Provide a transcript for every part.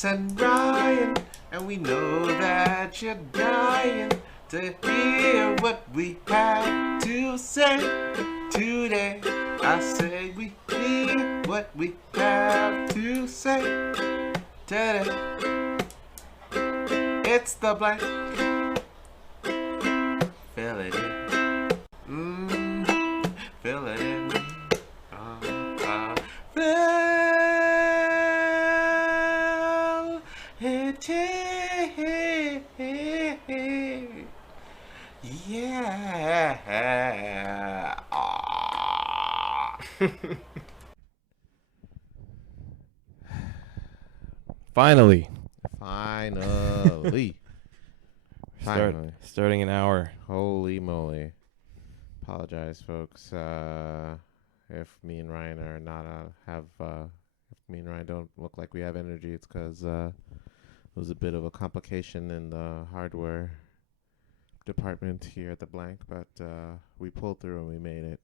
Chris and Ryan, and we know that you're dying to hear what we have to say today. I say we hear what we have to say today. It's the blank. Fill it in. Fill it in. Fill it in. Yeah. Finally. Finally. Starting an hour. Holy moly. Apologize, folks. If me and Ryan are not if me and Ryan don't look like we have energy, it's because it was a bit of a complication in the hardware department here at the blank, but we pulled through and we made it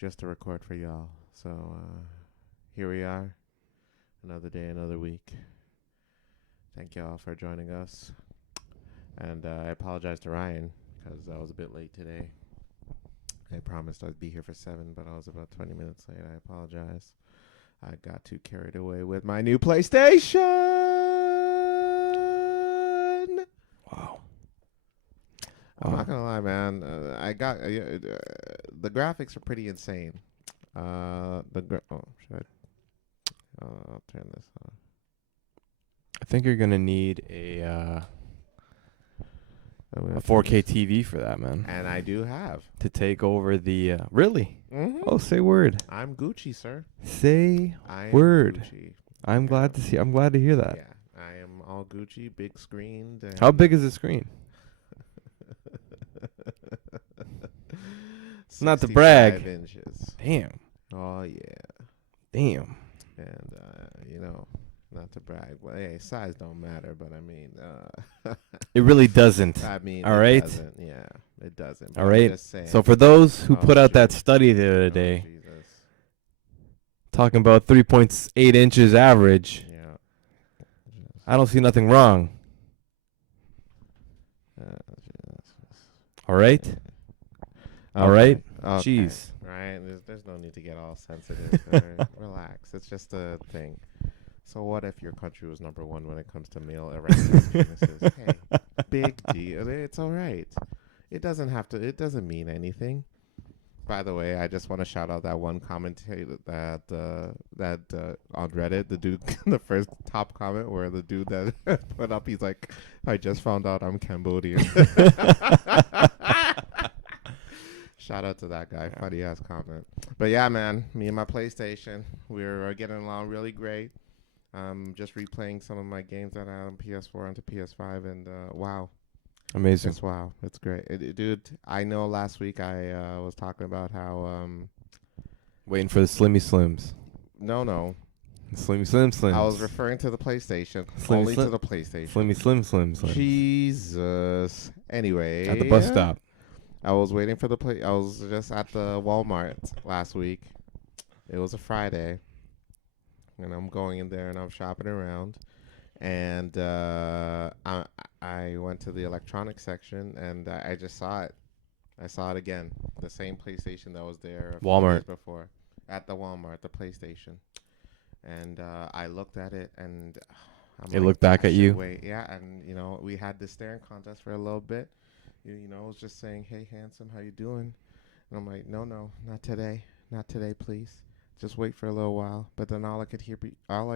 just to record for y'all. So here we are, another day, another week. Thank y'all for joining us. And I apologize to Ryan because I was a bit late today. I promised I'd be here for 7, but I was about 20 minutes late. I apologize. I got too carried away with my new PlayStation. Wow. I'm not going to lie, man. I got the graphics are pretty insane. I'll turn this on. I think you're going to need a 4K TV for that, man. And I do have. To take over the... really? Mm-hmm. Oh, say word. I'm Gucci, sir. Say I am word. Gucci. I'm glad to hear that. Yeah, I am all Gucci, big screened. How big is the screen? Not to brag. 65 inches. Damn. Oh, yeah. Damn. And, not to brag. Well, hey, size don't matter, but I mean... it really doesn't. I mean, all right? Doesn't. Yeah, it doesn't. All right? Just saying. So for those who put out that study the other day, talking about 3.8 inches average, yeah. I don't see nothing wrong. All right? Okay. All right? Okay. Jeez. Right? There's no need to get all sensitive. Right? Relax. It's just a thing. So what if your country was number 1 when it comes to male erectile penises? Hey, big deal. It's all right. It doesn't mean anything. By the way, I just want to shout out that one commentator that on Reddit, the dude, the first top comment where the dude that put up, he's like, I just found out I'm Cambodian. Shout out to that guy. Funny ass comment. But yeah, man, me and my PlayStation, we're getting along really great. Just replaying some of my games that I had on PS4 onto PS5, and wow. Amazing. It's wow. It's great. Dude, I know last week I was talking about how... waiting for the Slimmy Slims. No. Slimmy Slim Slims. I was referring to the PlayStation. Slimmy to the PlayStation. Slimmy Slim Slims. Jesus. Anyway. At the bus stop. I was waiting for I was just at the Walmart last week. It was a Friday. And I'm going in there and I'm shopping around. And I went to the electronics section and I just saw it. I saw it again. The same PlayStation that was there a few Walmart. days before. At the Walmart, the PlayStation. And I looked at it and it looked back at you? Wait. Yeah, and, we had this staring contest for a little bit. I was just saying, hey, handsome, how you doing? And I'm like, no, not today. Not today, please. Just wait for a little while. But then all I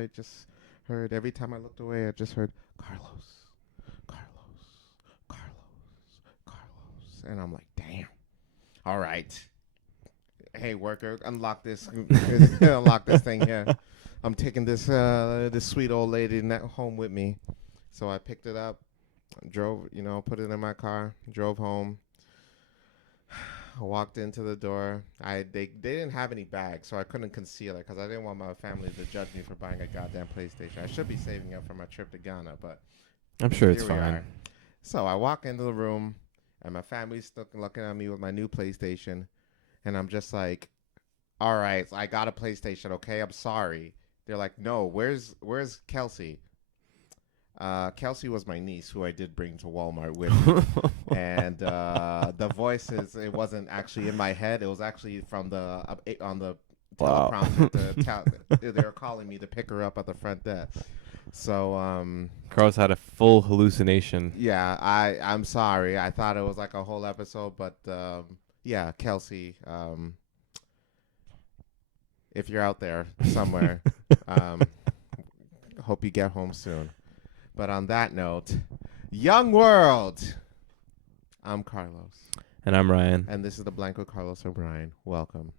just heard, every time I looked away, I just heard, Carlos. And I'm like, damn. All right. Hey, worker, unlock this. Unlock this thing here. I'm taking this sweet old lady home with me. So I picked it up, drove, put it in my car, drove home. I walked into the door. They didn't have any bags, so I couldn't conceal it because I didn't want my family to judge me for buying a goddamn PlayStation. I should be saving up for my trip to Ghana, but I'm sure it's fine. So I walk into the room, and my family's looking at me with my new PlayStation, and I'm just like, all right, I got a PlayStation, okay? I'm sorry. They're like, no, where's Kelsey? Kelsey was my niece, who I did bring to Walmart with me. And the voices, it wasn't actually in my head. It was actually from the on the Wow. teleprompter. They were calling me to pick her up at the front desk. So Carlos had a full hallucination. yeah, I'm sorry. I thought it was like a whole episode, but yeah, Kelsey, if you're out there somewhere, hope you get home soon. But on that note, young world, I'm Carlos. And I'm Ryan. And this is the Blanco Carlos O'Brien. Welcome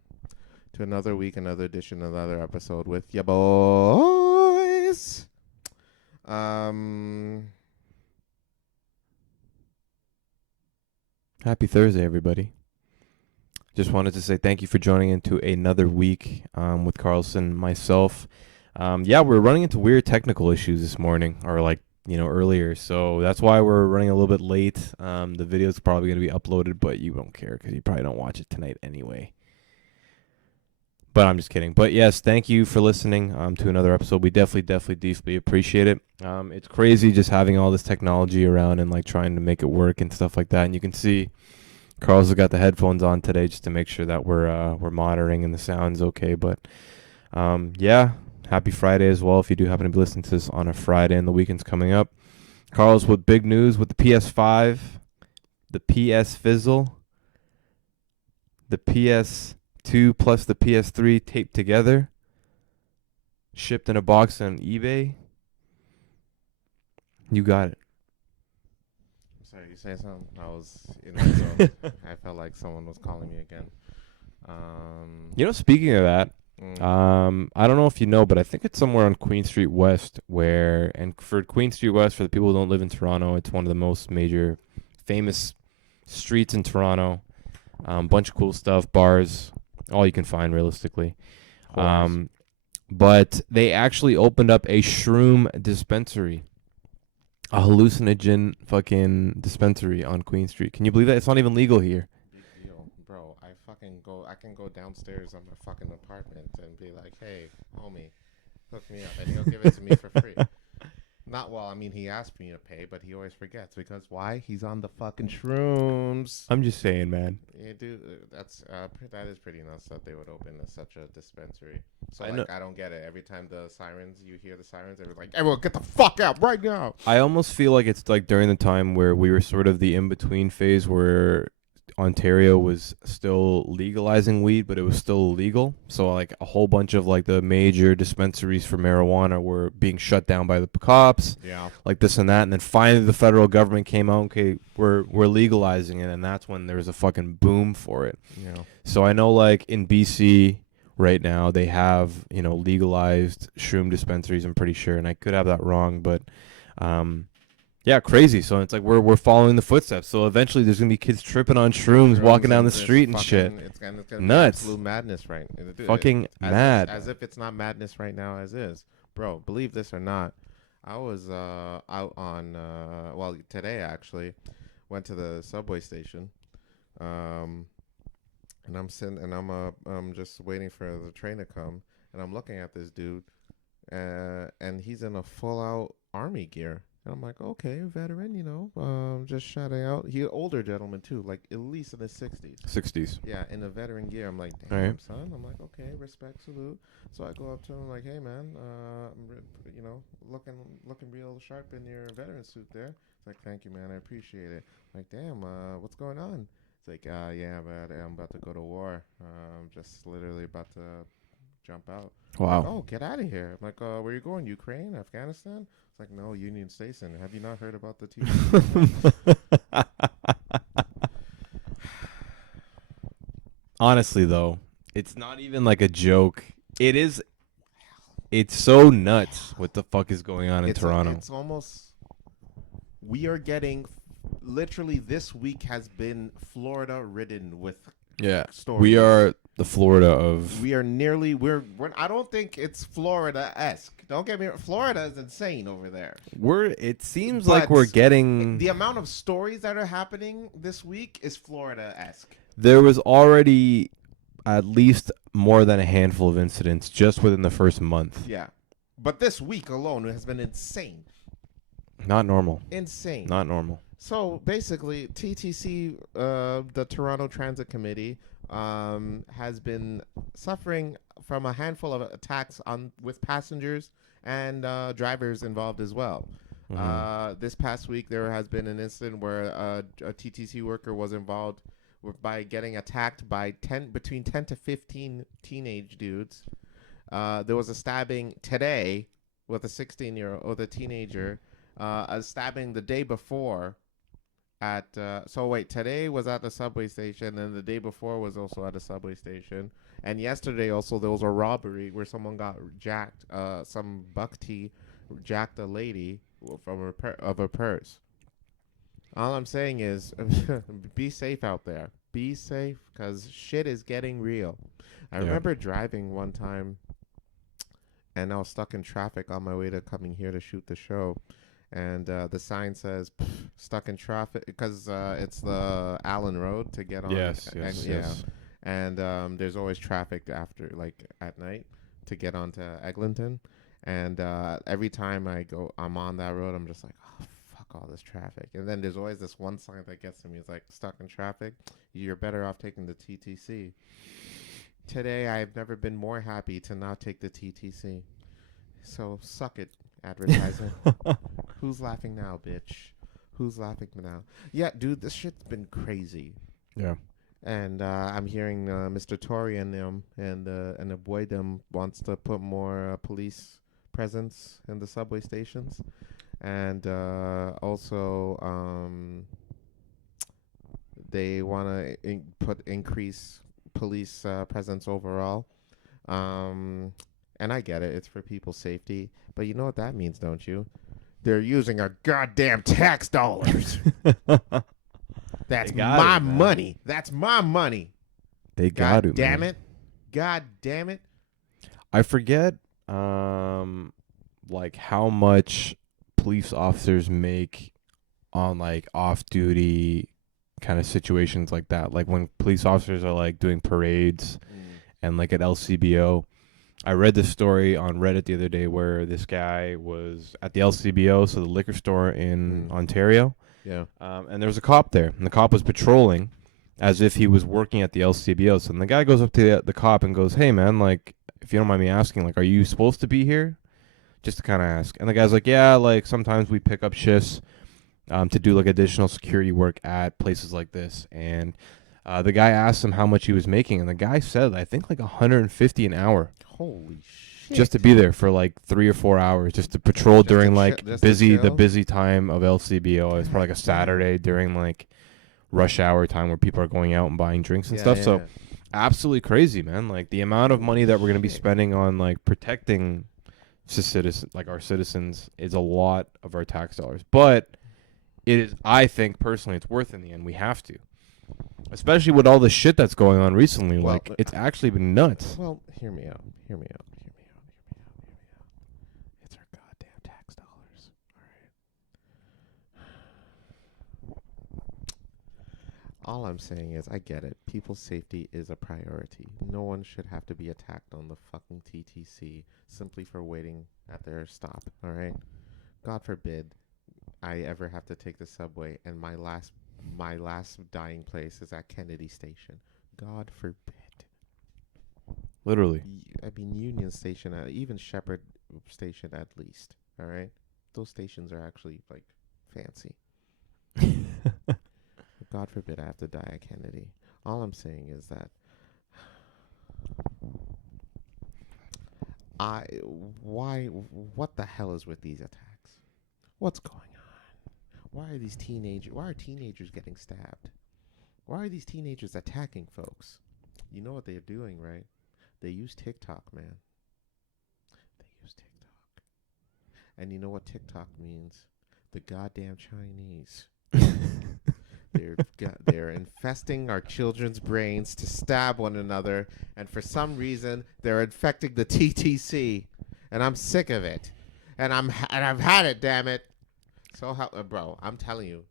to another week, another edition, another episode with ya boys. Happy Thursday, everybody. Just wanted to say thank you for joining into another week with Carlson, myself. Yeah, we're running into weird technical issues this morning, or earlier. So that's why we're running a little bit late. The video's probably going to be uploaded, but you don't care because you probably don't watch it tonight anyway. But I'm just kidding. But yes, thank you for listening to another episode. We definitely deeply appreciate it. It's crazy just having all this technology around and trying to make it work and stuff like that. And you can see Carlos has got the headphones on today just to make sure that we're monitoring and the sound's okay. But yeah, happy Friday as well if you do happen to be listening to this on a Friday and the weekend's coming up. Carlos with big news with the PS5, the PS Fizzle, the PS2 plus the PS3 taped together, shipped in a box on eBay. You got it. Sorry, you say something? I was in my zone. I felt like someone was calling me again. Speaking of that, mm. I don't know if you know, but I think it's somewhere on Queen Street West and for Queen Street West, for the people who don't live in Toronto, it's one of the most major famous streets in Toronto. Bunch of cool stuff, bars, all you can find realistically. But they actually opened up a shroom dispensary. A hallucinogen fucking dispensary on Queen Street. Can you believe that? It's not even legal here. Big deal, bro. I can go downstairs on my fucking apartment and be like, hey, homie, hook me up. And he'll give it to me for free. He asked me to pay, but he always forgets. Because why? He's on the fucking shrooms. I'm just saying, man. Yeah, dude, that is pretty nuts that they would open such a dispensary. So I don't get it. Every time you hear the sirens, they're like, everyone get the fuck out right now. I almost feel like it's like during the time where we were sort of the in-between phase where Ontario was still legalizing weed, but it was still illegal. So a whole bunch of the major dispensaries for marijuana were being shut down by the cops. Yeah. This and that. And then finally the federal government came out, okay, we're legalizing it, and that's when there was a fucking boom for it. Yeah. So I know in BC right now they have, legalized shroom dispensaries, I'm pretty sure, and I could have that wrong, but yeah, crazy. So it's we're following the footsteps. So eventually there's going to be kids tripping on shrooms walking down the street and shit. It's gonna nuts. Absolute madness, right? Fucking mad. As if it's not madness right now as is. Bro, believe this or not, I was out on, today actually, went to the subway station. And I'm just waiting for the train to come. And I'm looking at this dude, and he's in a full-out army gear. And I'm like, okay, veteran, just shouting out. He's an older gentleman, too, at least in his 60s. 60s. Yeah, in a veteran gear. I'm like, damn, right, son. I'm like, okay, respect, salute. So I go up to him, like, hey, man, looking real sharp in your veteran suit there. It's like, thank you, man. I appreciate it. I'm like, damn, what's going on? It's like, yeah, but I'm about to go to war. I'm just literally about to jump out. Wow. Like, oh, get out of here. I'm like, where are you going? Ukraine? Afghanistan? It's like, no, Union Station. Have you not heard about the TTC? Honestly, though, it's not even a joke. It's so nuts what the fuck is going on in Toronto. It's almost, we are getting, literally this week has been Florida ridden with stories. We are the Florida of. We are I don't think it's Florida-esque. Don't get me wrong. Florida is insane over there. It seems like we're getting. The amount of stories that are happening this week is Florida-esque. There was already at least more than a handful of incidents just within the first month. Yeah. But this week alone has been insane. Not normal. Insane. Not normal. So basically, TTC, the Toronto Transit Committee, has been suffering from a handful of attacks on with passengers and drivers involved as well. This past week, there has been an incident where a TTC worker was involved by getting attacked by between 10 to 15 teenage dudes. There was a stabbing today with a 16-year-old, or the teenager, a stabbing the day before at today was at the subway station, and the day before was also at a subway station, and yesterday also there was a robbery where someone got jacked, some buck tea jacked a lady from her purse. All I'm saying is be safe out there. Be safe, because shit is getting real. I remember driving one time and I was stuck in traffic on my way to coming here to shoot the show. And the sign says stuck in traffic, because it's the Allen Road to get on. Yes. And there's always traffic after, like, at night to get onto Eglinton. And every time I'm on that road, I'm just like, oh, fuck all this traffic. And then there's always this one sign that gets to me. It's like, stuck in traffic, you're better off taking the TTC. Today, I've never been more happy to not take the TTC. So suck it, advertiser. Who's laughing now, bitch? Who's laughing now? Yeah, dude, this shit's been crazy. Yeah. And I'm hearing Mr. Tory and them and the boy them wants to put more police presence in the subway stations, and also they want to increase police presence overall. And I get it; it's for people's safety. But you know what that means, don't you? They're using our goddamn tax dollars. That's my money. That's my money. They got God it. Damn it! God damn it! I forget, like how much police officers make on like off-duty kind of situations like that. Like when police officers are like doing parades and like at LCBO. I read this story on Reddit the other day where this guy was at the LCBO, so the liquor store in Ontario. Yeah. And there was a cop there, and the cop was patrolling as if he was working at the LCBO. So then the guy goes up to the cop and goes, "Hey, man, like, if you don't mind me asking, like, are you supposed to be here?" Just to kind of ask. And the guy's like, "Yeah, like, sometimes we pick up shifts to do, like, additional security work at places like this." And the guy asked him how much he was making, and the guy said, I think, like, $150 an hour. Holy shit. Just to be there for like 3 or 4 hours, just to patrol during like the busy time of LCBO. It's probably like a Saturday during like rush hour time where people are going out and buying drinks and stuff. So absolutely crazy, man. Like the amount of money that we're gonna be spending on like protecting our citizens is a lot of our tax dollars. But it is, I think personally, it's worth in the end. We have to, especially with all the shit that's going on recently. Well, like it's actually been nuts. Well, hear me out. It's our goddamn tax dollars. All right. All I'm saying is, I get it. People's safety is a priority. No one should have to be attacked on the fucking TTC simply for waiting at their stop. All right. God forbid I ever have to take the subway, and my last dying place is at Kennedy Station. God forbid. Literally. I mean, Union Station, even Shepherd Station at least. All right? Those stations are actually, like, fancy. God forbid I have to die at Kennedy. All I'm saying is that what the hell is with these attacks? What's going on? Why are teenagers getting stabbed? Why are these teenagers attacking folks? You know what they're doing, right? They use TikTok, man. They use TikTok. And you know what TikTok means? The goddamn Chinese. They're infesting our children's brains to stab one another, and for some reason they're infecting the TTC, and I'm sick of it, and I've had it, damn it. So bro, I'm telling you,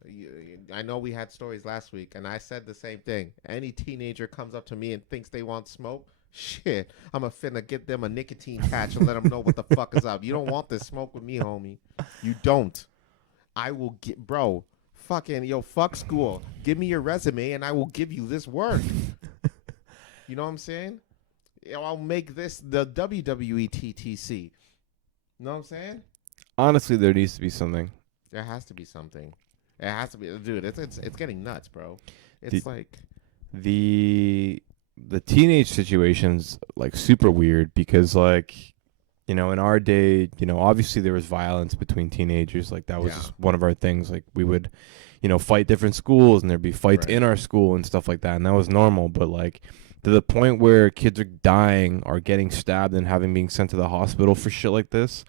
I know we had stories last week, and I said the same thing. Any teenager comes up to me and thinks they want smoke, shit, I'm finna get them a nicotine patch and let them know what the fuck is up. You don't want this smoke with me, homie. You don't. I will get, bro. Fucking yo, fuck school. Give me your resume, and I will give you this work. You know what I'm saying? I'll make this the WWE TTC. You know what I'm saying? Honestly, there needs to be something. There has to be something. It has to be, dude. It's getting nuts, bro. It's like the teenage situation's like super weird because like, you know, in our day, you know, obviously there was violence between teenagers. Like that was just one of our things. Like we would, you know, fight different schools and there'd be fights in our school and stuff like that. And that was normal. But like to the point where kids are dying or getting stabbed and being sent to the hospital for shit like this.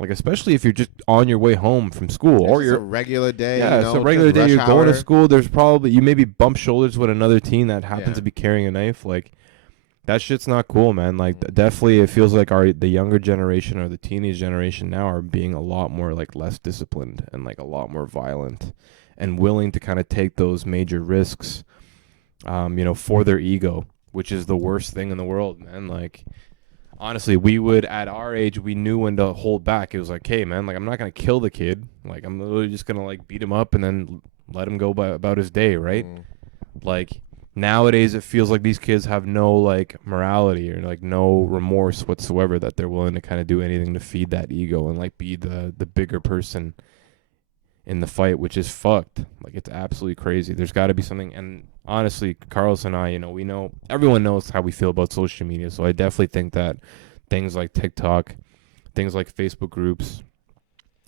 Like, especially if you're just on your way home from school. or you're a regular day. Yeah, you know, it's a regular day. You're going to hour. school. There's probably, you maybe bump shoulders with another teen that happens to be carrying a knife. Like, that shit's not cool, man. Like, definitely it feels like the younger generation or the teenage generation now are being a lot more, like, less disciplined and, like, a lot more violent and willing to kind of take those major risks, you know, for their ego, which is the worst thing in the world, man. Like, honestly, we would, at our age, we knew when to hold back. It was like, hey, man, like, I'm not going to kill the kid. Like, I'm literally just going to, like, beat him up and then let him go about his day, right? Like, nowadays, it feels like these kids have no, like, morality or, like, no remorse whatsoever that they're willing to kind of do anything to feed that ego and, like, be the bigger person in the fight, which is fucked. Like, it's absolutely crazy. There's got to be something. And honestly, Carlos and I, you know, everyone knows how we feel about social media. So I definitely think that things like TikTok, things like Facebook groups,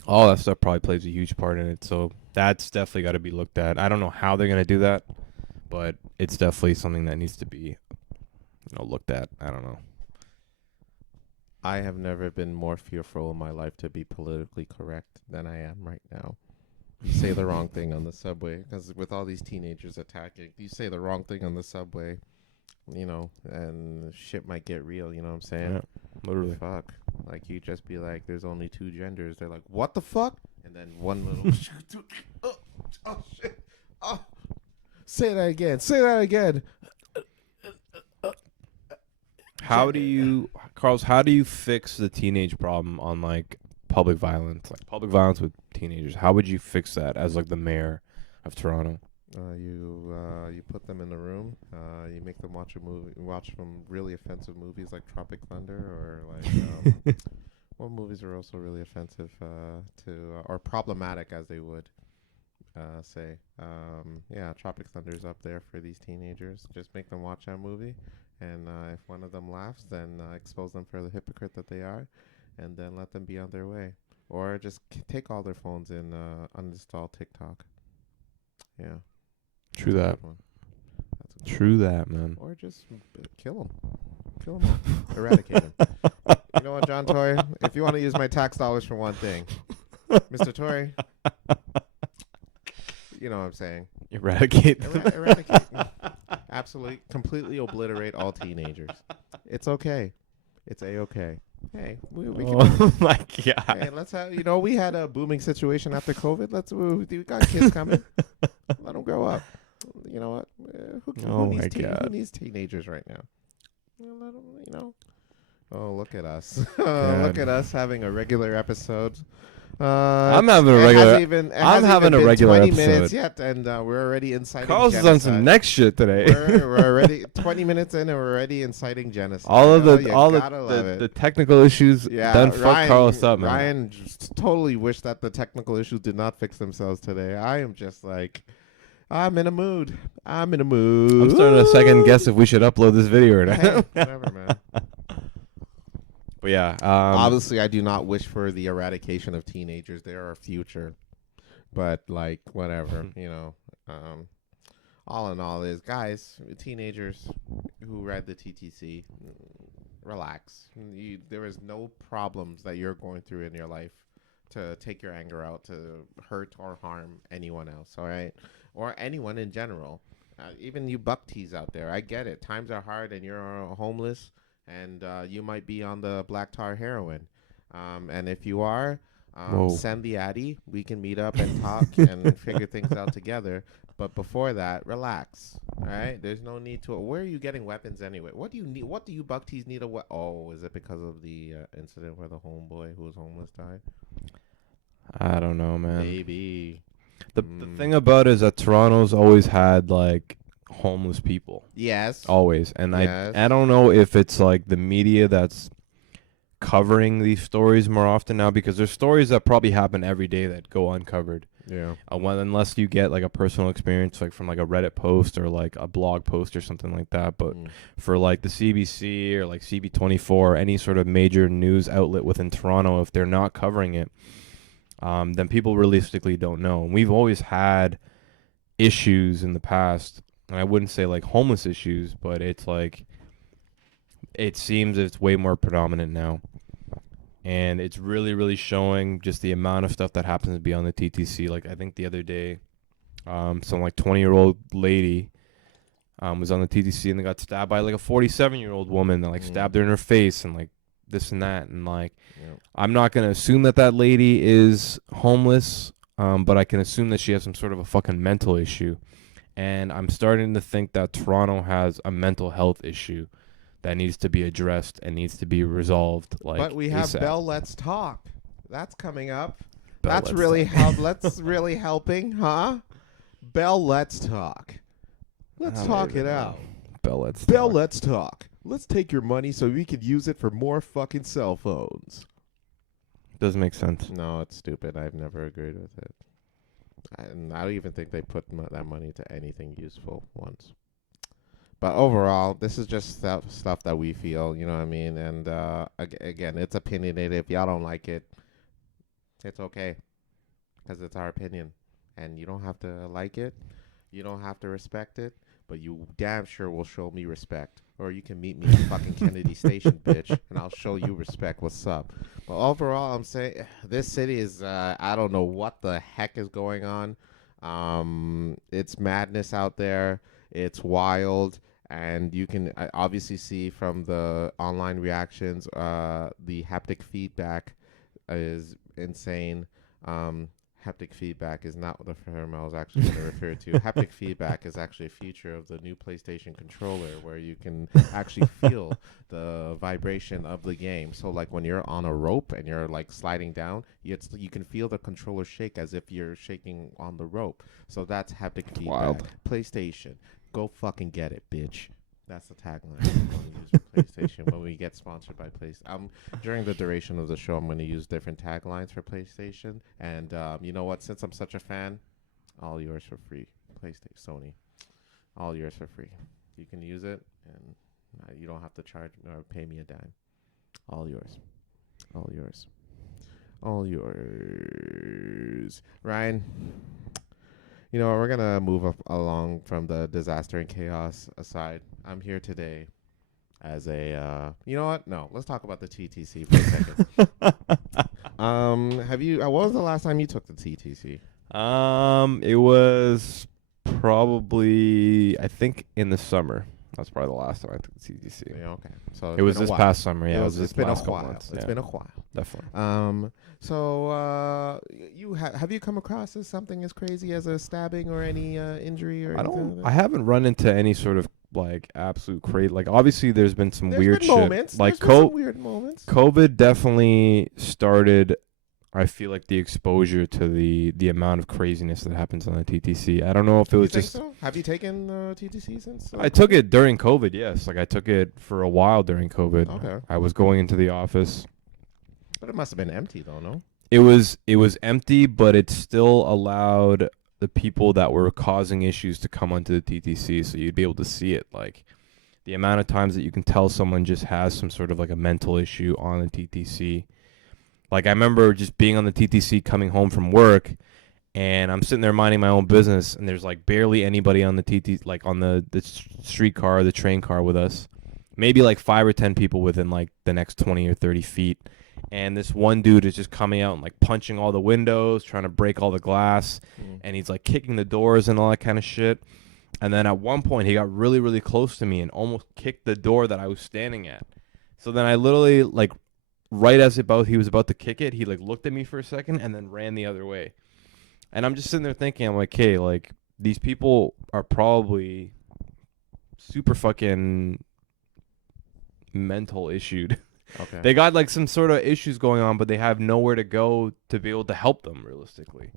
all that stuff probably plays a huge part in it. So that's definitely got to be looked at. I don't know how they're going to do that, but it's definitely something that needs to be, you know, looked at. I don't know. I have never been more fearful in my life to be politically correct than I am right now. You say the wrong thing on the subway, because with all these teenagers attacking, you say the wrong thing on the subway, you know, and shit might get real, you know what I'm saying? Yeah, literally. Fuck. Like, you just be like, there's only two genders. They're like, what the fuck? And then one little, oh, shit. Oh, say that again. Say that again. How do you, Carlos, how do you fix the teenage problem on, like, public violence? Like, public violence with teenagers. How would you fix that as, like, the mayor of Toronto? You put them in the room. You make them watch a movie. Watch some really offensive movies like Tropic Thunder, or like what movies are also really offensive or problematic, as they would say. Yeah, Tropic Thunder is up there for these teenagers. Just make them watch that movie, and if one of them laughs, then expose them for the hypocrite that they are, and then let them be on their way. Or just take all their phones and uninstall TikTok. Yeah. True that. True that, man. Or just kill them. Kill them all. Eradicate them. You know what, John Tory? If you want to use my tax dollars for one thing, Mr. Tory, you know what I'm saying. Eradicate. Eradicate. Absolutely, completely obliterate all teenagers. It's okay. It's A-okay. Hey, we can. Oh my God. Hey, let's have. You know, we had a booming situation after COVID. We got kids coming. Let them grow up. You know what? Who needs teenagers right now? Let them, you know. Oh, look at us. Look at us having a regular episode. I'm having a regular. I'm having a regular 20 episode. minutes yet, and we're already inciting. Carlos is on some next shit today. We're already 20 minutes in, and we're already inciting genocide. All the technical issues done fuck Carlos up, man. Ryan just totally wished that the technical issues did not fix themselves today. I am just like, I'm in a mood. I'm starting to second guess if we should upload this video or not. Hey, whatever, man. But yeah, obviously I do not wish for the eradication of teenagers. They are our future. But like, whatever, you know. All in all is, guys, teenagers who ride the TTC, relax. There is no problems that you're going through in your life to take your anger out to hurt or harm anyone else, all right? Or anyone in general. Even you buck tees out there. I get it. Times are hard and you're homeless. And you might be on the black tar heroin. And if you are, send the Addy. We can meet up and talk and figure things out together. But before that, relax. All right? There's no need to. Where are you getting weapons anyway? What do you need? What do you buck tees need a weapon? Oh, is it because of the incident where the homeboy who was homeless died? I don't know, man. Maybe. The thing about it is that Toronto's always had like homeless people. Yes. Always. And Yes. I don't know if it's like the media that's covering these stories more often now, because there's stories that probably happen every day that go uncovered. Yeah. Unless you get like a personal experience, like from like a Reddit post or like a blog post or something like that. But for like the CBC or like CB24 or any sort of major news outlet within Toronto, if they're not covering it, then people realistically don't know. And we've always had issues in the past, and I wouldn't say like homeless issues, but it's like it seems it's way more predominant now. And it's really, really showing just the amount of stuff that happens to be on the TTC. Like, I think the other day, some like 20-year-old lady was on the TTC and they got stabbed by like a 47-year-old woman that like stabbed her in her face and like this and that. And like, I'm not going to assume that that lady is homeless, but I can assume that she has some sort of a fucking mental issue. And I'm starting to think that Toronto has a mental health issue that needs to be addressed and needs to be resolved. Like, but we have ASAP. Bell Let's Talk. That's coming up. Bell That's Let's really Talk. that's really helping, huh? Bell Let's Talk. Let's talk it out. Bell Let's Bell Talk. Let's Talk. Let's take your money so we can use it for more fucking cell phones. Doesn't make sense. No, it's stupid. I've never agreed with it. And I don't even think they put that money to anything useful once. But overall, this is just stuff that we feel, you know what I mean? And again, it's opinionated. If y'all don't like it, it's okay. Because it's our opinion. And you don't have to like it. You don't have to respect it. But you damn sure will show me respect. Or you can meet me at fucking Kennedy Station, bitch. And I'll show you respect. What's up? But overall, I'm saying this city is, I don't know what the heck is going on. It's madness out there. It's wild. And you can obviously see from the online reactions, the haptic feedback is insane. Haptic feedback is not what the term I was actually going to refer to. Haptic feedback is actually a feature of the new PlayStation controller where you can actually feel the vibration of the game. So like when you're on a rope and you're like sliding down, you can feel the controller shake as if you're shaking on the rope. So that's haptic feedback. Wild. PlayStation. Go fucking get it, bitch. That's the tagline I'm going to use for PlayStation when we get sponsored by PlayStation. During the duration of the show, I'm going to use different taglines for PlayStation. And you know what? Since I'm such a fan, all yours for free. PlayStation, Sony, all yours for free. You can use it, and you don't have to charge or pay me a dime. All yours. All yours. All yours. Ryan, you know, we're going to move along from the disaster and chaos aside. I'm here today as a, you know what? No, let's talk about the TTC for a second. What was the last time you took the TTC? It was probably, I think, in the summer. That's probably the last time I took the TTC. Yeah, okay. So it was this past summer. Yeah, it's been a while. It's been a while. Definitely. So have you come across something as crazy as a stabbing or any injury or anything? I haven't run into any sort of like absolute crazy. Like obviously, there's been some weird shit. Like some weird moments. COVID definitely started. I feel like the exposure to the amount of craziness that happens on the TTC. I don't know if it was just. So? Have you taken TTC since? I took it during COVID. Yes, like I took it for a while during COVID. Okay. I was going into the office. But it must have been empty though, no? It was empty, but it still allowed the people that were causing issues to come onto the TTC, so you'd be able to see it. Like the amount of times that you can tell someone just has some sort of like a mental issue on the TTC. Like I remember just being on the TTC coming home from work, and I'm sitting there minding my own business, and there's like barely anybody on the TT, like on the streetcar, the train car with us. Maybe like 5 or 10 people within like the next 20 or 30 feet. And this one dude is just coming out and like punching all the windows, trying to break all the glass. And he's like kicking the doors and all that kind of shit. And then at one point he got really, really close to me and almost kicked the door that I was standing at. So then I literally like right as he was about to kick it, he like looked at me for a second and then ran the other way. And I'm just sitting there thinking, I'm like, hey, like these people are probably super fucking mental issued. Okay. They got like some sort of issues going on, but they have nowhere to go to be able to help them realistically.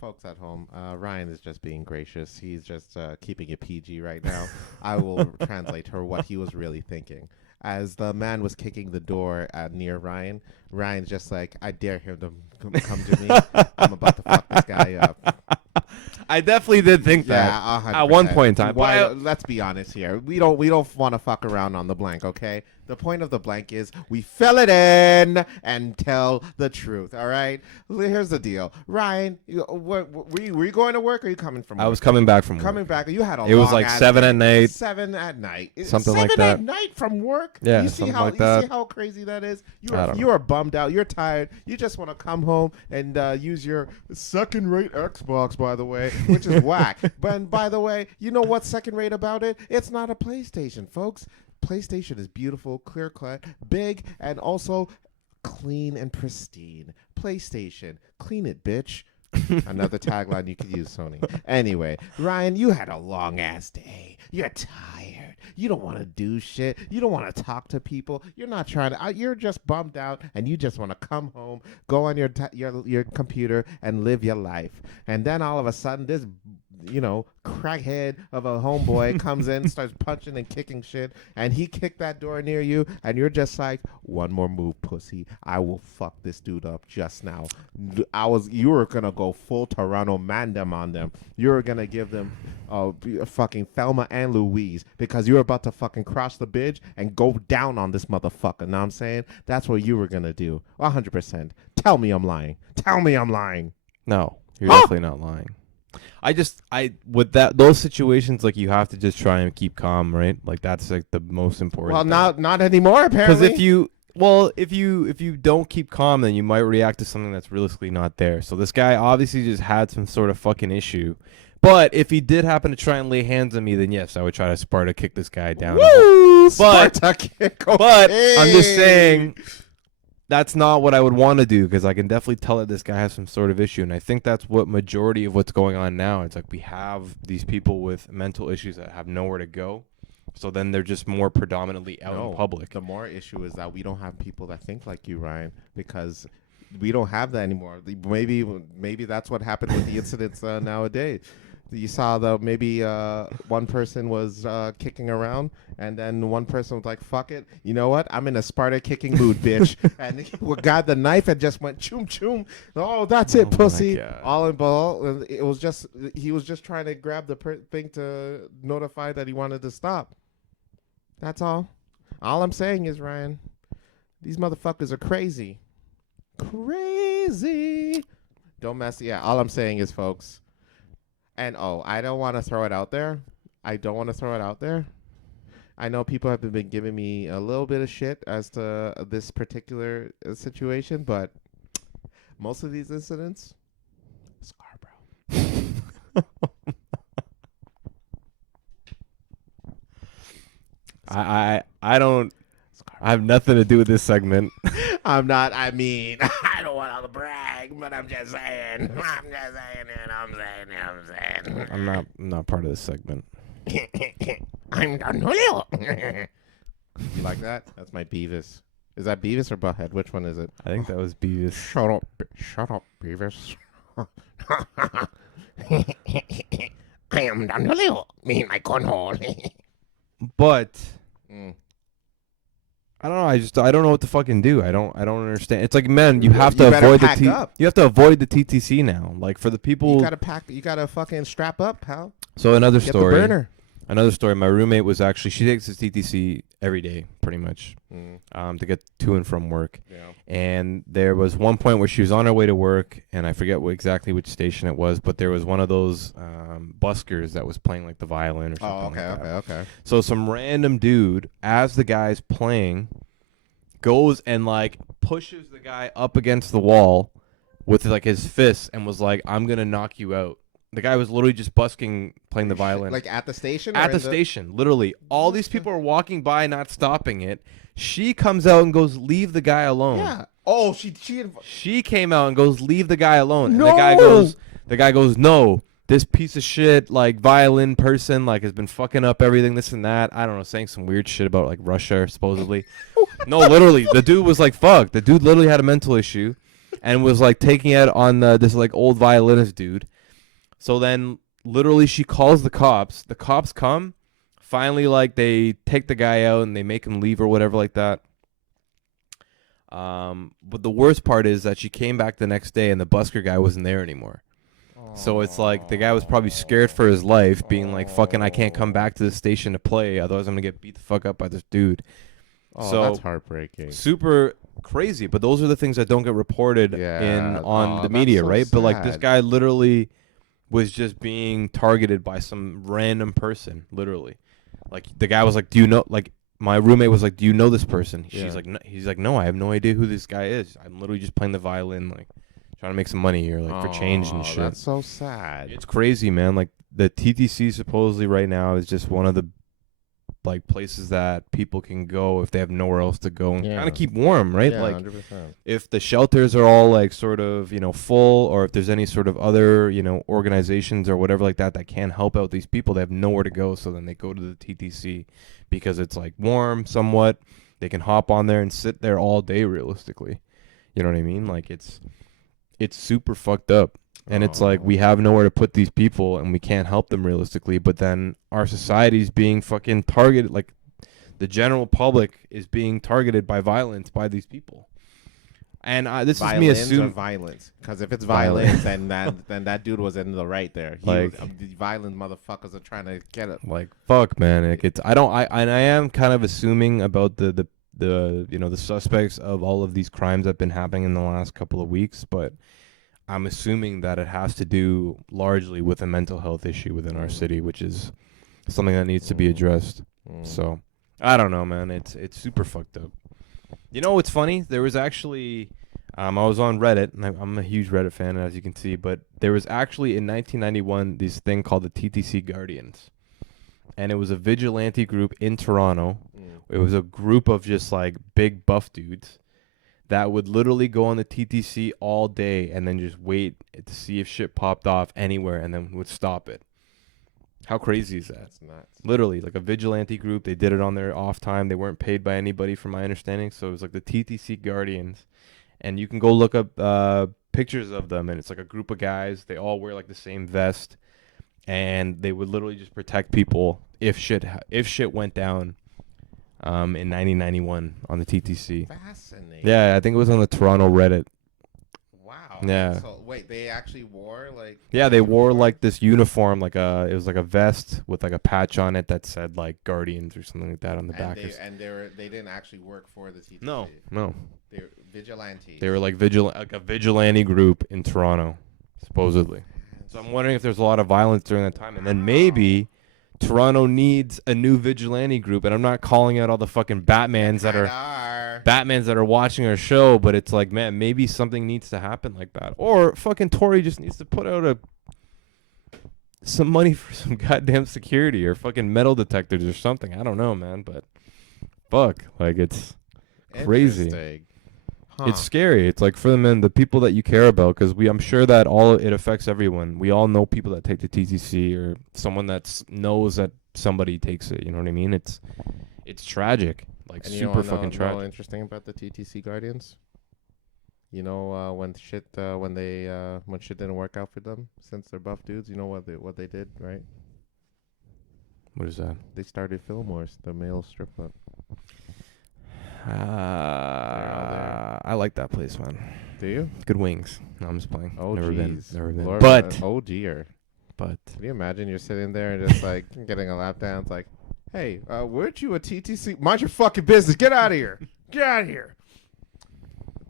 Folks at home, Ryan is just being gracious. He's just keeping it PG right now. I will translate her what he was really thinking. As the man was kicking the door near Ryan, Ryan's just like, I dare him to come to me. I'm about to fuck this guy up. I definitely did think that Yeah, at one point in time. Why, let's be honest here. We don't want to fuck around on the blank, okay? The point of the blank is we fill it in and tell the truth, all right? Here's the deal. Ryan, were you going to work or are you coming from work? I was coming back from Coming work. back. You had a It was like 7 at night. 7 at night. Something like that. 7 at night from work? Yeah, you see something how, like that. You see how crazy that is? I don't You know. are bummed out. You're tired. You just want to come home and use your second-rate Xbox, by the way, which is whack. But by the way, you know what's second-rate about it? It's not a PlayStation, folks. PlayStation is beautiful, clear-cut, big, and also clean and pristine. PlayStation, clean it, bitch. Another tagline you could use, Sony. Anyway, Ryan, you had a long-ass day. You're tired. You don't want to do shit. You don't want to talk to people. You're not trying to. You're just bummed out, and you just want to come home, go on your computer, and live your life. And then all of a sudden, this crackhead of a homeboy comes in, starts punching and kicking shit, and he kicked that door near you, and you're just like, one more move, pussy. I will fuck this dude up just now. You were gonna go full Toronto Mandem on them. You were gonna give them fucking Thelma and Louise because you were about to fucking cross the bridge and go down on this motherfucker. Know what I'm saying? That's what you were gonna do. 100%. Tell me I'm lying. Tell me I'm lying. No, you're definitely not lying. With those situations, like, you have to just try and keep calm, right? Like, that's like the most important. Well, not anymore, apparently. Because if you don't keep calm, then you might react to something that's realistically not there. So this guy obviously just had some sort of fucking issue. But if he did happen to try and lay hands on me, then yes, I would try to Sparta kick this guy down. Woo! Sparta kick. Okay. But I'm just saying, that's not what I would want to do, because I can definitely tell that this guy has some sort of issue. And I think that's what majority of what's going on now. It's like we have these people with mental issues that have nowhere to go. So then they're just more predominantly out in public. The more issue is that we don't have people that think like you, Ryan, because we don't have that anymore. Maybe that's what happened with the incidents nowadays. You saw maybe one person was kicking around, and then one person was like, fuck it. You know what? I'm in a Sparta kicking mood, bitch. And he got the knife and just went choom choom. Oh, that's it, pussy. All in ball. And he was just trying to grab the thing to notify that he wanted to stop. That's all. All I'm saying is, Ryan, these motherfuckers are crazy. Crazy. Don't mess. Yeah, all I'm saying is, folks. And I don't want to throw it out there. I know people have been giving me a little bit of shit as to this particular situation, but most of these incidents, Scarborough. I don't. I have nothing to do with this segment. I'm not. I mean, I don't want to brag, but I'm just saying. I'm not part of this segment. I'm done. You like that? That's my Beavis. Is that Beavis or Butthead? Which one is it? I think that was Beavis. Shut up, Beavis. I am done. Me and my cornhole. But I don't know. I don't know what to fucking do. I don't understand. It's like, man, you have to avoid you have to avoid the TTC now. Like, for the people, you gotta fucking strap up, pal. So another Get story. the burner. Another story. My roommate was she takes his TTC every day, pretty much, to get to and from work. Yeah. And there was one point where she was on her way to work, and I forget exactly which station it was, but there was one of those buskers that was playing like the violin or something. Okay. So some random dude, as the guy's playing, goes and like pushes the guy up against the wall with like his fists and was like, "I'm gonna knock you out." The guy was literally just busking, playing the violin. Like at the station? At the station, literally. All these people are walking by, not stopping it. She comes out and goes, "Leave the guy alone." Yeah. Oh, she came out and goes, "Leave the guy alone." No. And the guy goes, "No, this piece of shit, like, violin person, like, has been fucking up everything, this and that. I don't know, saying some weird shit about, like, Russia, supposedly. No, literally, the dude was like, fuck. The dude literally had a mental issue and was, like, taking it on this, like, old violinist dude. So then, literally, she calls the cops. The cops come. Finally, like, they take the guy out and they make him leave or whatever like that. But the worst part is that she came back the next day and the busker guy wasn't there anymore. So it's like the guy was probably scared for his life, being like, fucking, I can't come back to the station to play, otherwise I'm going to get beat the fuck up by this dude. Oh, so that's heartbreaking. Super crazy, but those are the things that don't get reported on the media, so right? sad. But like this guy literally was just being targeted by some random person, literally. Like the guy was like, do you know, like my roommate was like, do you know this person? Yeah. She's like, no. He's like, no, I have no idea who this guy is. I'm literally just playing the violin, like trying to make some money here, like for change and shit. That's so sad. It's crazy, man. Like the TTC supposedly right now is just one of the like places that people can go if they have nowhere else to go and kind of keep warm, right? Yeah, like 100%. if the shelters are all like sort of, you know, full, or if there's any sort of other, you know, organizations or whatever like that that can help out these people, they have nowhere to go, so then they go to the TTC because it's like warm somewhat. They can hop on there and sit there all day realistically. You know what I mean? Like it's super fucked up. And it's like we have nowhere to put these people and we can't help them realistically, but then our society's being fucking targeted, like the general public is being targeted by violence by these people. And this is me assuming violence, because if it's violence, then that dude was in the right there. The violent motherfuckers are trying to get it. Like fuck, man. Like I am kind of assuming about the you know the suspects of all of these crimes that have been happening in the last couple of weeks, but I'm assuming that it has to do largely with a mental health issue within our city, which is something that needs to be addressed. So I don't know, man. It's super fucked up. You know what's funny? There was actually, I was on Reddit, and I'm a huge Reddit fan, as you can see, but there was actually in 1991 this thing called the TTC Guardians, and it was a vigilante group in Toronto. It was a group of just like big buff dudes that would literally go on the TTC all day and then just wait to see if shit popped off anywhere and then would stop it. How crazy is that? That's nuts. Literally, like a vigilante group. They did it on their off time. They weren't paid by anybody, from my understanding. So it was like the TTC Guardians. And you can go look up pictures of them, and it's like a group of guys. They all wear like the same vest, and they would literally just protect people if shit went down. In 1991 on the TTC. Fascinating. Yeah, I think it was on the Toronto Reddit. Wow. Yeah. So wait, they actually wore like. Yeah, they wore like this uniform, like it was like a vest with like a patch on it that said like Guardians or something like that on the back. They didn't actually work for the TTC. No. They were vigilantes. They were like a vigilante group in Toronto, supposedly. So I'm wondering if there's a lot of violence during that time, and then maybe Toronto needs a new vigilante group. And I'm not calling out all the fucking Batmans that are watching our show, but it's like, man, maybe something needs to happen like that. Or fucking Tory just needs to put out some money for some goddamn security or fucking metal detectors or something. I don't know, man, but fuck, like it's crazy. Huh. It's scary. It's like for the people that you care about, because I'm sure that it affects everyone. We all know people that take the TTC, or someone that knows that somebody takes it. You know what I mean? It's tragic, like super fucking tragic. Know interesting about the TTC Guardians? You know when shit didn't work out for them, since they're buff dudes. You know what they did, right? What is that? They started Fillmore's, the male strip club. I like that place, man. Do you? Good wings. No, I'm just playing. Oh, never been. Lord, but oh dear. But can you imagine you're sitting there and just like getting a lap dance, like, hey, weren't you a TTC? Mind your fucking business. Get out of here. Get out of here.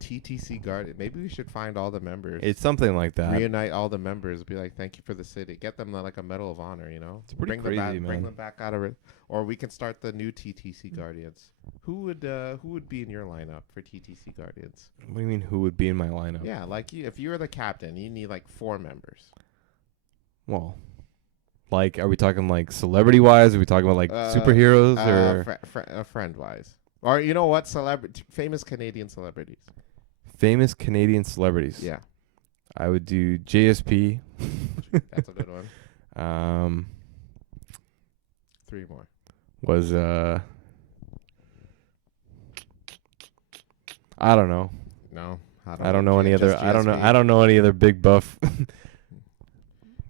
TTC Guardian. Maybe we should find all the members. It's something like that. Reunite all the members. Be like, thank you for the city. Get them like a Medal of Honor. You know, it's pretty crazy, man. Bring them back out of it, or we can start the new TTC Guardians. Who would be in your lineup for TTC Guardians? What do you mean? Who would be in my lineup? Yeah, like if you were the captain, you need like 4 members. Well, like, are we talking like celebrity wise? Are we talking about like superheroes or friend wise? Or you know what? Famous Canadian celebrities. Famous Canadian celebrities. Yeah. I would do JSP. That's a good one. 3 more. Was I don't know. No, I don't know any other. just I don't know. GSP. I don't know any other big buff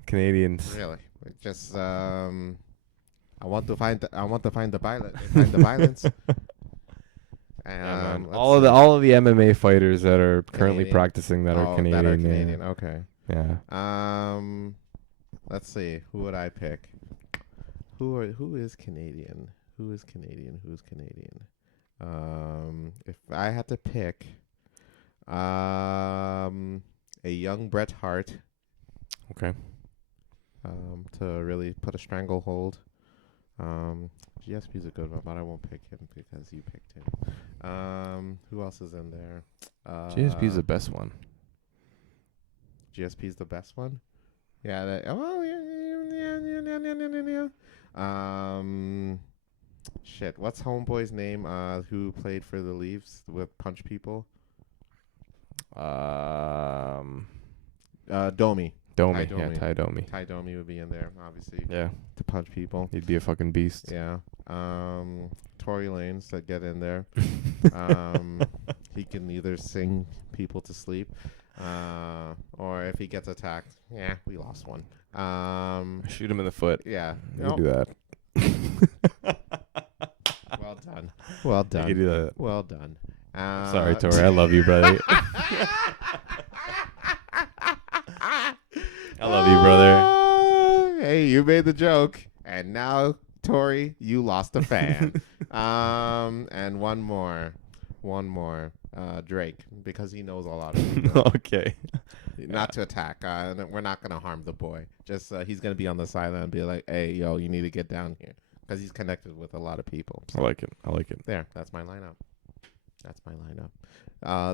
Canadians. Really, just I want to find. I want to find the violence. Find the violence. Yeah, man. Let's All of see. the MMA fighters that are currently Canadian? practicing that are Canadian. That are yeah. Canadian. Okay. Yeah. Let's see. Who would I pick? Who is Canadian? Who is Canadian? Who's Canadian? If I had to pick, a young Bret Hart. Okay. To really put a stranglehold. GSP's a good one, but I won't pick him because you picked him. Who else is in there? GSP's the best one. GSP's the best one. Yeah. Yeah. Shit. What's Homeboy's name? Who played for the Leafs with punch people? Domi. Domi. Ty Yeah, Domi. Ty Domi. Ty Domi would be in there, obviously, Yeah. to punch people. He'd be a fucking beast. Yeah. Tory Lanez that get in there. He can either sing people to sleep, or if he gets attacked, yeah, we lost one. Shoot him in the foot. Yeah. You can do that. Well done. Well You can do done. that. Well done. Sorry, Tori. I love you, brother. I love you, brother. Hey, you made the joke, and now Tori, you lost a fan. And one more, Drake, because he knows a lot of people. Okay. Not to attack. We're not gonna harm the boy. Just he's gonna be on the sideline and be like, "Hey, yo, you need to get down here," because he's connected with a lot of people. I like it. I like it. There, that's my lineup.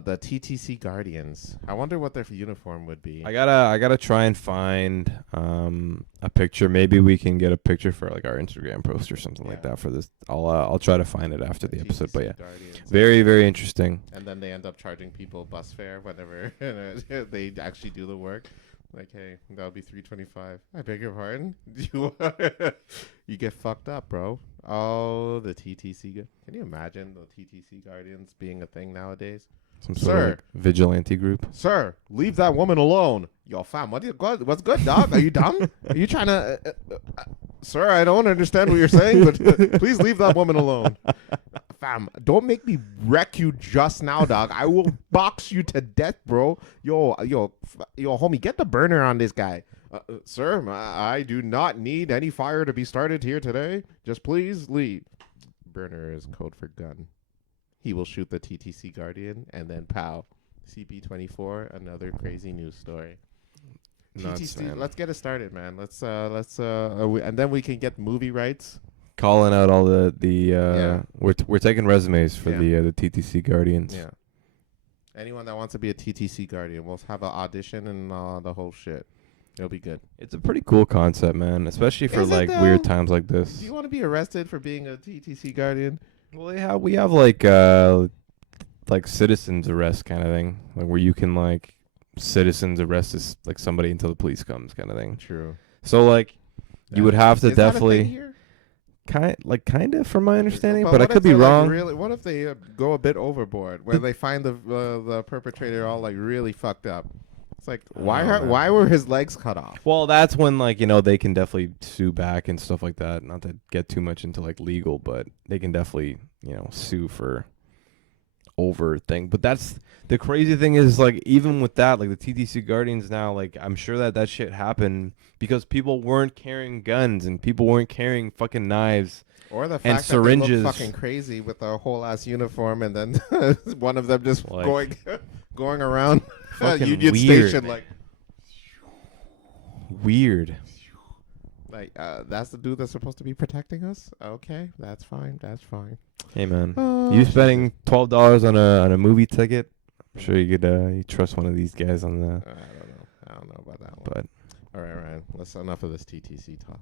The TTC Guardians. I wonder what their uniform would be. I gotta try and find a picture. Maybe we can get a picture for like our Instagram post or something like Yeah. that for this. I'll try to find it after the episode. TTC But yeah, Guardians. very very interesting. And then they end up charging people bus fare whenever they actually do the work. Like, hey, that'll be $3.25. I beg your pardon. You get fucked up, bro. Oh, the TTC. Can you imagine the TTC Guardians being a thing nowadays? Some sort of like vigilante group. Sir, leave that woman alone. Yo, fam, what's good, dog? Are you dumb? Are you trying to... sir, I don't understand what you're saying, but please leave that woman alone. Fam, don't make me wreck you just now, dog. I will box you to death, bro. Yo, homie, get the burner on this guy. Sir, I do not need any fire to be started here today. Just please leave. Burner is code for gun. He will shoot the TTC Guardian, and then pow. CP24, another crazy news story. Nuts, TTC, man. let's get it started, man. And then we can get movie rights. Calling out all the Yeah. we're taking resumes for Yeah. the TTC Guardians. Yeah. Anyone that wants to be a TTC Guardian, we'll have an audition and the whole shit. It'll be good. It's a pretty cool concept, man, especially for Is it like though? weird times like this. Do you want to be arrested for being a TTC Guardian? Well, we have like citizens arrest kind of thing, like where you can like citizens arrest like somebody until the police comes kind of thing. True. So like you would have to Is that a thing definitely here? kind of from my understanding, but what I if could be they're, like, wrong. really, what if they go a bit overboard, where they find the perpetrator all like really fucked up? It's like why were his legs cut off? Well, that's when like they can definitely sue back and stuff like that. Not to get too much into like legal, but they can definitely sue for over thing. But that's the crazy thing is like even with that, like the TTC Guardians now, like I'm sure that shit happened because people weren't carrying guns and people weren't carrying fucking knives. Or the and fact syringes. that they look fucking crazy with a whole ass uniform, and then one of them just Like, going around fucking Union weird. Station Weird. like that's the dude that's supposed to be protecting us. Okay, that's fine. Hey man, Oh, you spending $12 on a movie ticket? I'm sure you could you trust one of these guys on the. I don't know about that one. But All right, Ryan. Let's enough of this TTC talk.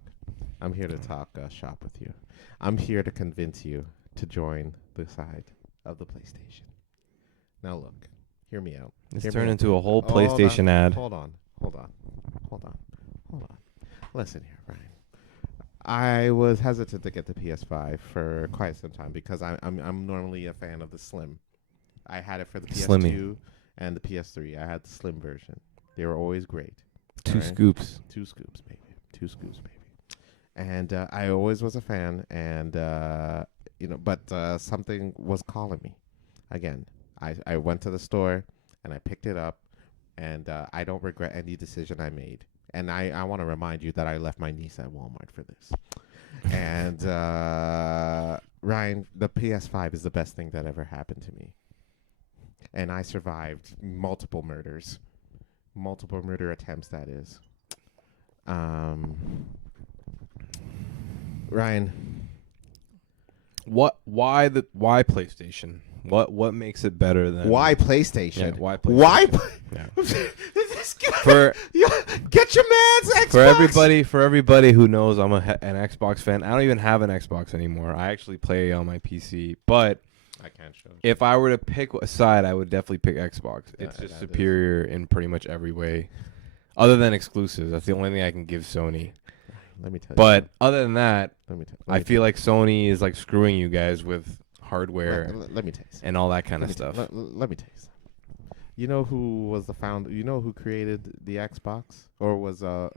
I'm here to talk shop with you. I'm here to convince you to join the side of the PlayStation. Now look, Hear me out. It's Hear me turned out. into a whole Hold PlayStation ad. Hold on. Listen here, Ryan. I was hesitant to get the PS5 for quite some time because I'm normally a fan of the Slim. I had it for the PS2 Slimmy. and the PS3. I had the Slim version. They were always great. Two Alright? scoops. 2 scoops, baby. 2 scoops, baby. And I always was a fan, and but something was calling me. Again, I went to the store and I picked it up, and I don't regret any decision I made. And I want to remind you that I left my niece at Walmart for this. And Ryan, the PS5 is the best thing that ever happened to me. And I survived multiple murder attempts. That is. Ryan, Why PlayStation? What makes it better than why PlayStation? Yeah, why PlayStation? Yeah. This guy, For get your man's Xbox. for everybody who knows, I'm an Xbox fan. I don't even have an Xbox anymore. I actually play on my PC. But I can't show. if I were to pick a side, I would definitely pick Xbox. It's just that superior in pretty much every way, other than exclusives. That's the only thing I can give Sony. Let me tell you. But other than that, I me feel like Sony is like screwing you guys with hardware let me tell you. and all that kind of stuff. Let me tell you something. You know who was the founder? You know who created the Xbox, or was a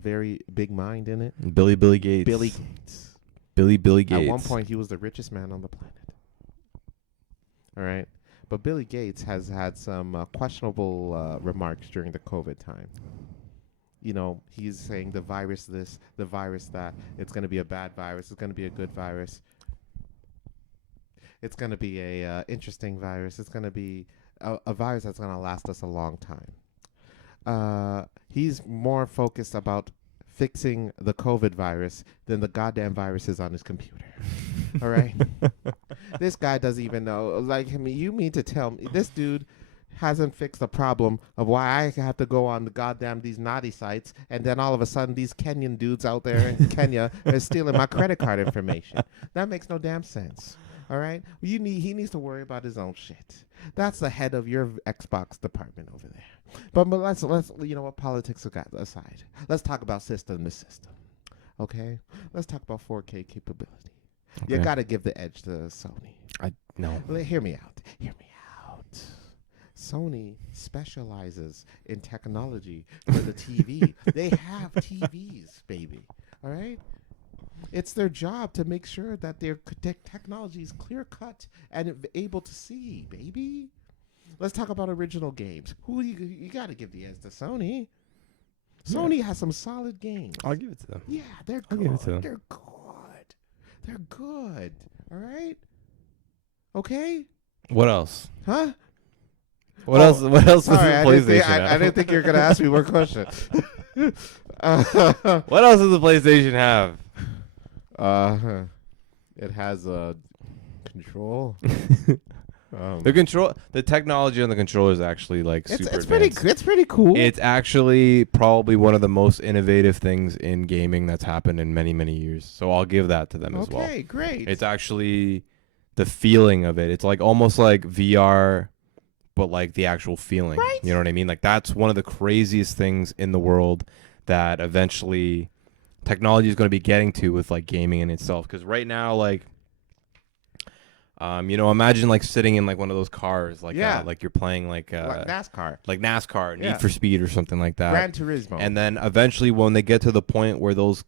very big mind in it? Billy Gates. Billy Gates. Billy Gates. At one point, he was the richest man on the planet. All right, but Billy Gates has had some questionable remarks during the COVID time. You know, he's saying the virus this, the virus that. It's going to be a bad virus. It's going to be a good virus. It's going to be a interesting virus. It's going to be a virus that's going to last us a long time. He's more focused about fixing the COVID virus than the goddamn viruses on his computer. All right? This guy doesn't even know. Like, I mean, you mean to tell me this dude hasn't fixed the problem of why I have to go on the goddamn these naughty sites, and then all of a sudden these Kenyan dudes out there in Kenya are stealing my credit card information. That makes no damn sense. All right? He needs to worry about his own shit. That's the head of your Xbox department over there. But let's you know what, politics aside. Let's talk about system to system. Okay? Let's talk about 4K capability. Okay. You got to give the edge to Sony. No. Hear me out. Sony specializes in technology for the TV. They have TVs, baby. All right? It's their job to make sure that their technology is clear cut and able to see, baby. Let's talk about original games. You got to give the edge to Sony. Sony has some solid games. I'll give it to them. Yeah, they're good. I'll give it to them. They're good. All right? Okay? What else? Huh? What else? What else does the Sorry, PlayStation I didn't think you were going to ask me one question. What else does the PlayStation have? It has a control. The technology on the controller is actually like super advanced. It's pretty cool. It's actually probably one of the most innovative things in gaming that's happened in many, many years. So I'll give that to them as well. Okay, great. It's actually the feeling of it. It's like almost like VR, but like the actual feeling. Right. You know what I mean? Like that's one of the craziest things in the world that eventually technology is going to be getting to with like gaming in itself. Because right now, like, imagine like sitting in like one of those cars, like like you're playing like NASCAR, Need for Speed or something like that. Gran Turismo. And then eventually, when they get to the point where those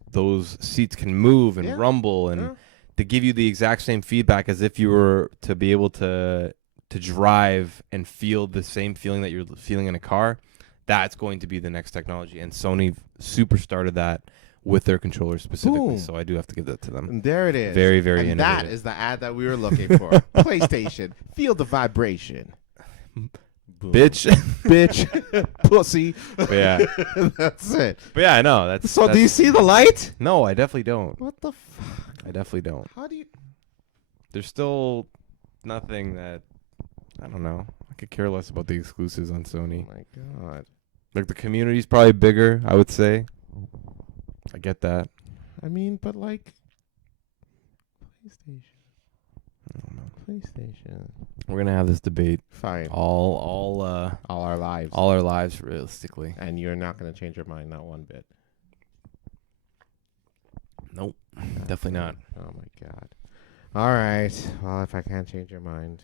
seats can move and rumble and to give you the exact same feedback as if you were to be able to drive and feel the same feeling that you're feeling in a car, that's going to be the next technology. And Sony super started that with their controllers specifically. Boom. So I do have to give that to them. And there it is. Very, very and innovative. that is the ad that we were looking for. PlayStation. Feel the vibration. Bitch. Pussy. But yeah. That's it. But yeah, I know. That's do you see the light? No, I definitely don't. What the fuck? I definitely don't. How do you... There's still nothing that... I don't know. I could care less about the exclusives on Sony. Oh my God. Like the community's probably bigger, I would say. I get that. I mean, but like... PlayStation. I don't know. PlayStation. We're gonna have this debate Fine. all our lives. all our lives, realistically. And you're not gonna change your mind, not one bit. Nope, definitely not. Oh my god. All right. Well, if I can't change your mind,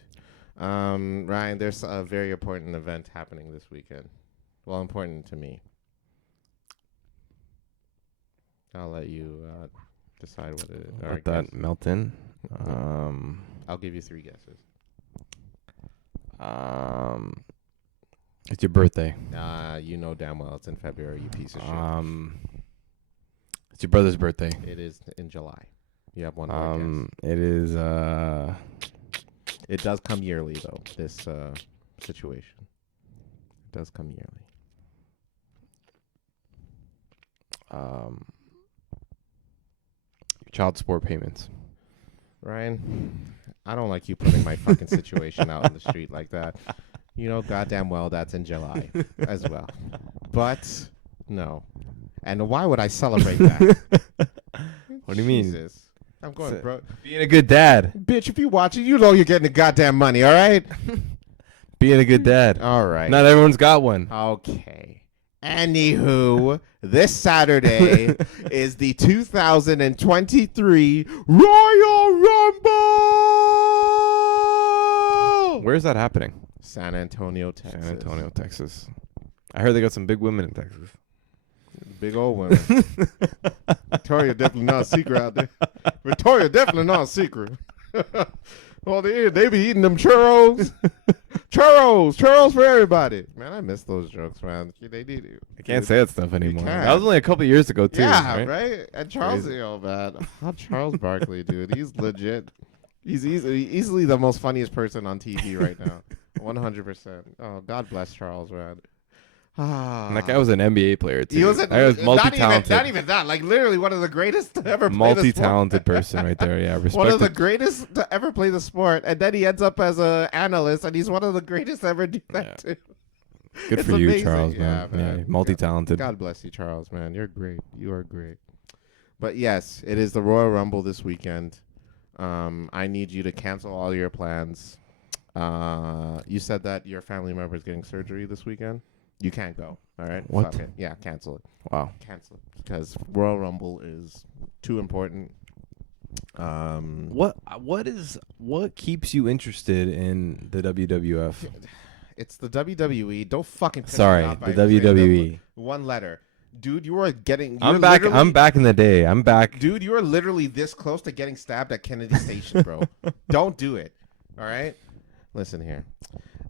Ryan, there's a very important event happening this weekend. Well, important to me. I'll let you decide what it is. All Let right, that guess. melt in. I'll give you 3 guesses. It's your birthday. You know damn well it's in February, you piece of shit. It's your brother's birthday. It is in July. You have one more guess. It is It does come yearly, though, this situation. It does come yearly. child support payments. Ryan, I don't like you putting my fucking situation out in the street like that. You know goddamn well that's in July as well. But, no. And why would I celebrate that? What do you mean? Jesus. I'm going, bro. Being a good dad. Bitch, if you watch it, you know you're getting the goddamn money, all right? Being a good dad. All right. Not everyone's got one. Okay. Anywho, this Saturday is the 2023 Royal Rumble! Where's that happening? San Antonio, Texas. San Antonio, Texas. I heard they got some big women in Texas. Big old women. Victoria definitely not a secret out there. Victoria definitely not a secret. Well, they be eating them churros. Churros for everybody. Man, I miss those jokes, man. They need it. I can't say that stuff anymore. can't. That was only a couple years ago, too. Yeah, right? And Charles, Crazy. man. Charles Barkley, dude. He's legit. He's easily the most funniest person on TV right now. 100%. Oh, God bless Charles, man. And that guy was an NBA player, too. He was multi-talented. not even that. Like, literally one of the greatest to ever play the sport. Multi-talented person right there, yeah. Respected. One of the greatest to ever play the sport. And then he ends up as an analyst, and he's one of the greatest to ever do that, too. Good It's for you, amazing. Charles, Yeah, man. Yeah, multi-talented. God bless you, Charles, man. You're great. You are great. But yes, it is the Royal Rumble this weekend. I need you to cancel all your plans. You said that your family member is getting surgery this weekend. You can't go. All right. What? Fuck it. Yeah, cancel it. Wow. Cancel it because Royal Rumble is too important. What keeps you interested in the WWF? It's the WWE. Don't fucking piss me Sorry, off by the saying WWE. One letter. Dude, you are getting... I'm back in the day. I'm back. Dude, you are literally this close to getting stabbed at Kennedy Station, bro. Don't do it. All right? Listen here.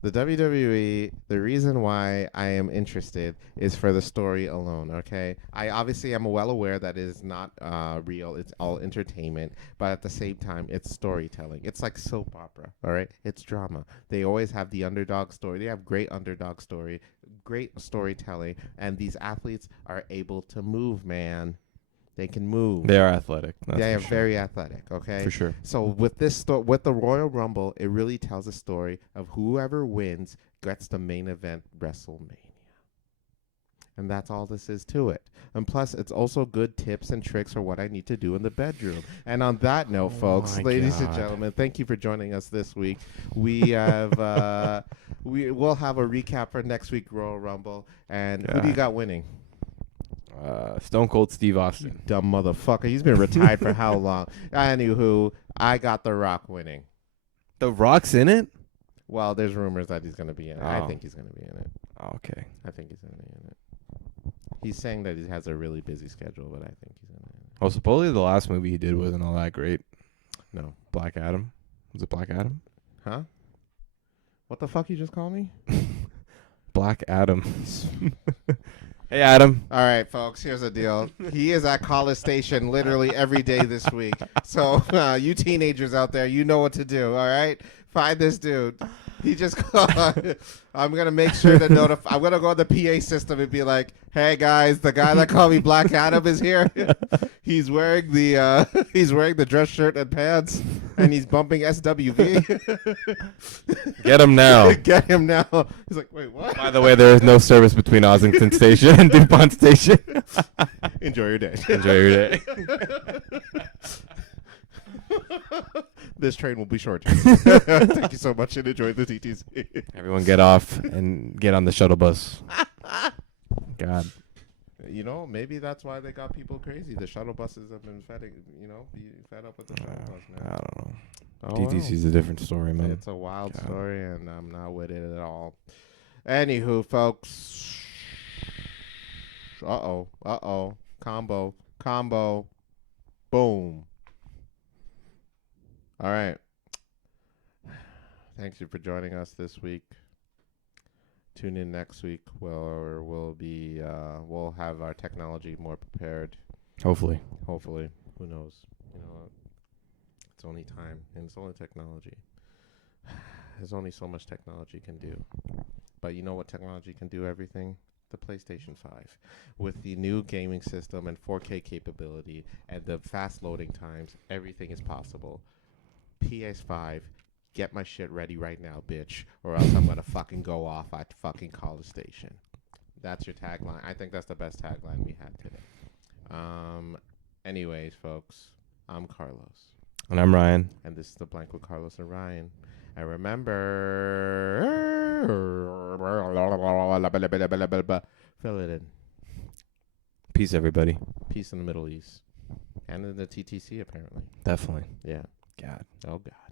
The WWE, the reason why I am interested is for the story alone, okay? I obviously am well aware that it is not real. It's all entertainment. But at the same time, it's storytelling. It's like soap opera, all right? It's drama. They always have the underdog story. They have great underdog story, great storytelling. And these athletes are able to move, man. They can move. They are athletic. They are very athletic, okay? For sure. So with this with the Royal Rumble, it really tells a story of whoever wins gets the main event WrestleMania. And that's all this is to it. And plus, it's also good tips and tricks for what I need to do in the bedroom. And on that note, folks, ladies and gentlemen, thank you for joining us this week. We have we'll have a recap for next week Royal Rumble. And who do you got winning? Stone Cold Steve Austin. Dumb motherfucker. He's been retired for how long? Anywho, I got The Rock winning. The Rock's in it? Well, there's rumors that he's going to be in it. I Oh. think he's going to be in it. Oh, okay. I think he's going to be in it. He's saying that he has a really busy schedule, but I think he's going to be in it. Well, supposedly the last movie he did wasn't all that great. No. Black Adam. Was it Black Adam? Huh? What the fuck you just called me? Black Adam. Hey, Adam. All right, folks, here's the deal. He is at College Station literally every day this week. So you teenagers out there, you know what to do, all right? Find this dude. He just I'm going to make sure to notify. I'm going to go on the PA system and be like, hey, guys, the guy that called me Black Adam is here. He's wearing the dress shirt and pants, and he's bumping SWV. Get him now. Get him now. He's like, wait, what? By the way, there is no service between Ossington Station and DuPont Station. Enjoy your day. Enjoy your day. This train will be short. Thank you so much and enjoy the TTC. Everyone get off and get on the shuttle bus. God. You know, maybe that's why they got people crazy. The shuttle buses have been fed up with the shuttle bus, man. I don't know. Oh, TTC's a different story, man. It's a wild story, and I'm not with it at all. Anywho, folks. Uh-oh. Combo. Boom. All right. Thank you for joining us this week. Tune in next week. We'll have our technology more prepared. Hopefully. Who knows? You know, it's only time and it's only technology. There's only so much technology can do. But you know what technology can do? Everything? The PlayStation 5. With the new gaming system and 4K capability and the fast loading times, everything is possible. PS5, get my shit ready right now, bitch, or else I'm gonna fucking go off at fucking College Station. That's your tagline. I think that's the best tagline we had today. Anyways, folks, I'm Carlos. And I'm Ryan. And this is The Blank with Carlos and Ryan. And remember, fill it in. Peace, everybody. Peace in the Middle East. And in the TTC, apparently. Definitely. Yeah. God. Oh, God.